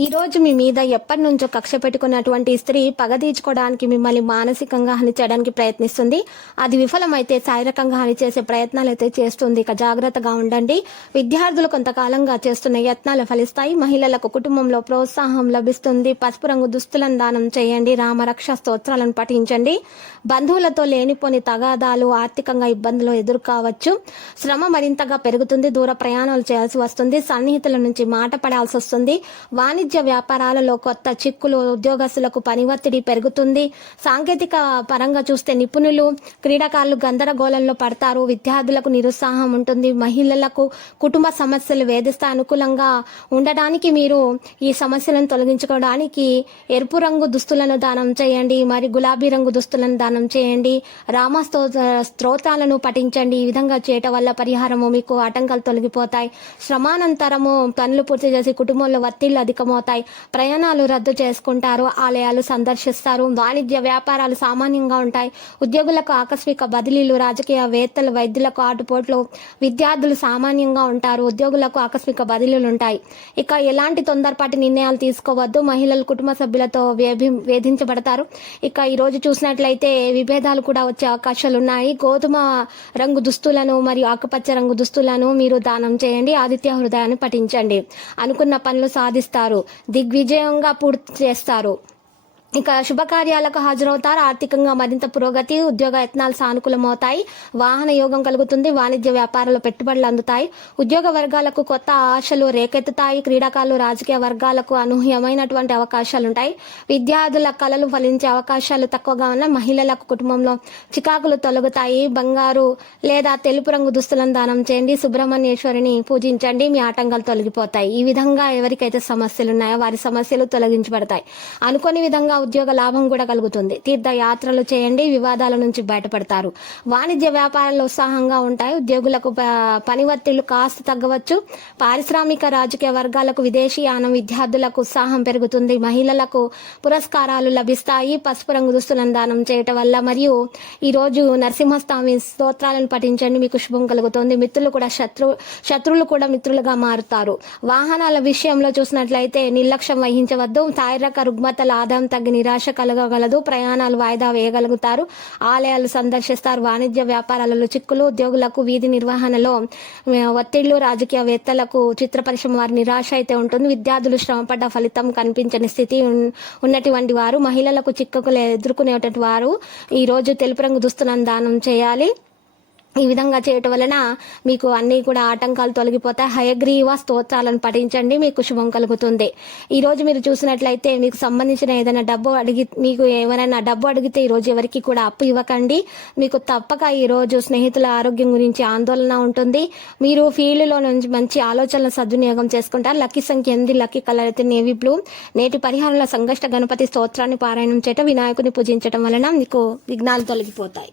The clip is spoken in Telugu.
ఈ రోజు మీ మీద ఎప్పటి నుంచో కక్ష పెట్టుకున్నటువంటి స్త్రీ పగ తీర్చుకోవడానికి మిమ్మల్ని మానసికంగా హాని చేయడానికి ప్రయత్నిస్తుంది. అది విఫలమైతే శారీరకంగా హాని చేసే ప్రయత్నాలు అయితే చేస్తుంది. ఇక జాగ్రత్తగా ఉండండి. విద్యార్థులు కొంతకాలంగా చేస్తున్న యత్నాలు ఫలిస్తాయి. మహిళలకు కుటుంబంలో ప్రోత్సాహం లభిస్తుంది. పసుపు రంగు దుస్తులను దానం చేయండి. రామరక్ష స్తోత్రాలను పఠించండి. బంధువులతో లేనిపోని తగాదాలు ఆర్థికంగా ఇబ్బందులు ఎదుర్కోవచ్చు. శ్రమ మరింతగా పెరుగుతుంది. దూర ప్రయాణాలు చేయాల్సి వస్తుంది. సన్నిహితుల నుంచి మాట పడాల్సి వస్తుంది. వాణిజ్య వ్యాపారాలలో కొత్త చిక్కులు ఉద్యోగస్తులకు పని ఒత్తిడి పెరుగుతుంది. సాంకేతిక పరంగా చూస్తే నిపుణులు క్రీడాకారులు గందరగోళంలో పడతారు. విద్యార్థులకు నిరుత్సాహం ఉంటుంది. మహిళలకు కుటుంబ సమస్యలు వేధిస్తే అనుకూలంగా ఉండడానికి మీరు ఈ సమస్యలను తొలగించుకోవడానికి ఎరుపు రంగు దుస్తులను దానం చేయండి. మరి గులాబీ రంగు దుస్తులను దానం చేయండి. రామ స్తోత్రాలను పఠించండి. ఈ విధంగా చేయటం వల్ల పరిహారము మీకు ఆటంకాలు తొలగిపోతాయి. శ్రమానంతరము పనులు పూర్తి చేసి కుటుంబంలో ఒత్తిళ్ళు అవుతాయి ప్రయాణాలు రద్దు చేసుకుంటారు ఆలయాలు సందర్శిస్తారు వాణిజ్య వ్యాపారాలు సామాన్యంగా ఉంటాయి. ఉద్యోగులకు ఆకస్మిక బదిలీలు రాజకీయ వేత్తలు వైద్యులకు ఆటుపోట్లు విద్యార్థులు సామాన్యంగా ఉంటారు ఉద్యోగులకు ఆకస్మిక బదిలీలు ఉంటాయి. ఇక ఎలాంటి తొందరపాటి నిర్ణయాలు తీసుకోవద్దు మహిళలు కుటుంబ సభ్యులతో వేభి- వేధించబడతారు. ఇక ఈ రోజు చూసినట్లయితే విభేదాలు కూడా వచ్చే అవకాశాలు ఉన్నాయి గోధుమ రంగు దుస్తులను మరియు ఆకుపచ్చ రంగు దుస్తులను మీరు దానం చేయండి ఆదిత్య హృదయాన్ని పఠించండి. అనుకున్న పనులు సాధిస్తారు. దిగ్విజయంగా పూర్తి చేస్తారు. ఇక శుభకార్యాలకు హాజరవుతారు. ఆర్థికంగా మరింత పురోగతి ఉద్యోగ యత్నాలు సానుకూలమవుతాయి. వాహన యోగం కలుగుతుంది. వాణిజ్య వ్యాపారాలు పెట్టుబడులు అందుతాయి. ఉద్యోగ వర్గాలకు కొత్త ఆశలు రేకెత్తుతాయి. క్రీడాకారులు రాజకీయ వర్గాలకు అనూహ్యమైనటువంటి అవకాశాలు ఉంటాయి విద్యార్థుల కళలు ఫలించే అవకాశాలు తక్కువగా ఉన్న మహిళలకు కుటుంబంలో చికాకులు తొలగుతాయి. బంగారు లేదా తెలుపు రంగు దుస్తులను దానం చేయండి. సుబ్రహ్మణ్యేశ్వరిని పూజించండి. మీ ఆటంకాలు తొలగిపోతాయి. ఈ విధంగా ఎవరికైతే సమస్యలు ఉన్నాయో వారి సమస్యలు తొలగించబడతాయి. అనుకోని విధంగా ఉద్యోగ లాభం కూడా కలుగుతుంది. తీర్థయాత్రలు చేయండి వివాదాల నుంచి బయటపడతారు. వాణిజ్య వ్యాపారాలు ఉత్సాహంగా ఉంటాయి. ఉద్యోగులకు పని ఒత్తిళ్ళు కాస్త తగ్గవచ్చు. పారిశ్రామిక రాజకీయ వర్గాలకు విదేశీయానం విద్యార్థులకు ఉత్సాహం పెరుగుతుంది. మహిళలకు పురస్కారాలు లభిస్తాయి. పసుపు రంగు దుస్తులను దానం చేయటం వల్ల మరియు ఈరోజు నరసింహస్వామి స్తోత్రాలను పఠించండి. మీకు శుభం కలుగుతుంది. మిత్రులు కూడా శత్రు శత్రులు కూడా మిత్రులుగా మారుతారు. వాహనాల విషయంలో చూసినట్లయితే నిర్లక్ష్యం వహించవద్దు. శారీరక రుగ్మతల ఆదాయం తగ్గి నిరాశ కలగగలదు ప్రయాణాలు వాయిదా వేయగలుగుతారు. ఆలయాలు సందర్శిస్తారు వాణిజ్య వ్యాపారాలలో చిక్కులు ఉద్యోగులకు వీధి నిర్వహణలో ఒత్తిళ్ళు రాజకీయవేత్తలకు చిత్ర పరిశ్రమ వారి నిరాశ అయితే ఉంటుంది. విద్యార్థులు శ్రమపడ్డ ఫలితం కనిపించని స్థితి ఉన్- ఉన్నటువంటి వారు. మహిళలకు చిక్కులు ఎదుర్కొనేటువంటి వారు ఈ రోజు తెలుపు రంగు దుస్తులను దానం చేయాలి. ఈ విధంగా చేయటం వలన మీకు అన్ని కూడా ఆటంకాలు తొలగిపోతాయి. హయగ్రీవ స్తోత్రాలను పఠించండి మీకు శుభం కలుగుతుంది. ఈ రోజు మీరు చూసినట్లయితే మీకు సంబంధించిన ఏదైనా డబ్బు అడిగి మీకు ఎవరైనా డబ్బు అడిగితే ఈ రోజు ఎవరికి కూడా అప్పు ఇవ్వకండి. మీకు తప్పక ఈ రోజు స్నేహితుల ఆరోగ్యం గురించి ఆందోళన ఉంటుంది. మీరు ఫీల్డ్లో నుంచి మంచి ఆలోచనలు సద్వినియోగం చేసుకుంటారు. లక్కీ సంఖ్య ఎనిమిది లక్కీ కలర్ అయితే నేవీ బ్లూ. నేటి పరిహారంలో సంఘర్షణ గణపతి స్తోత్రాన్ని పారాయణం చేయటం వినాయకుని పూజించటం వలన మీకు విఘ్నాలు తొలగిపోతాయి.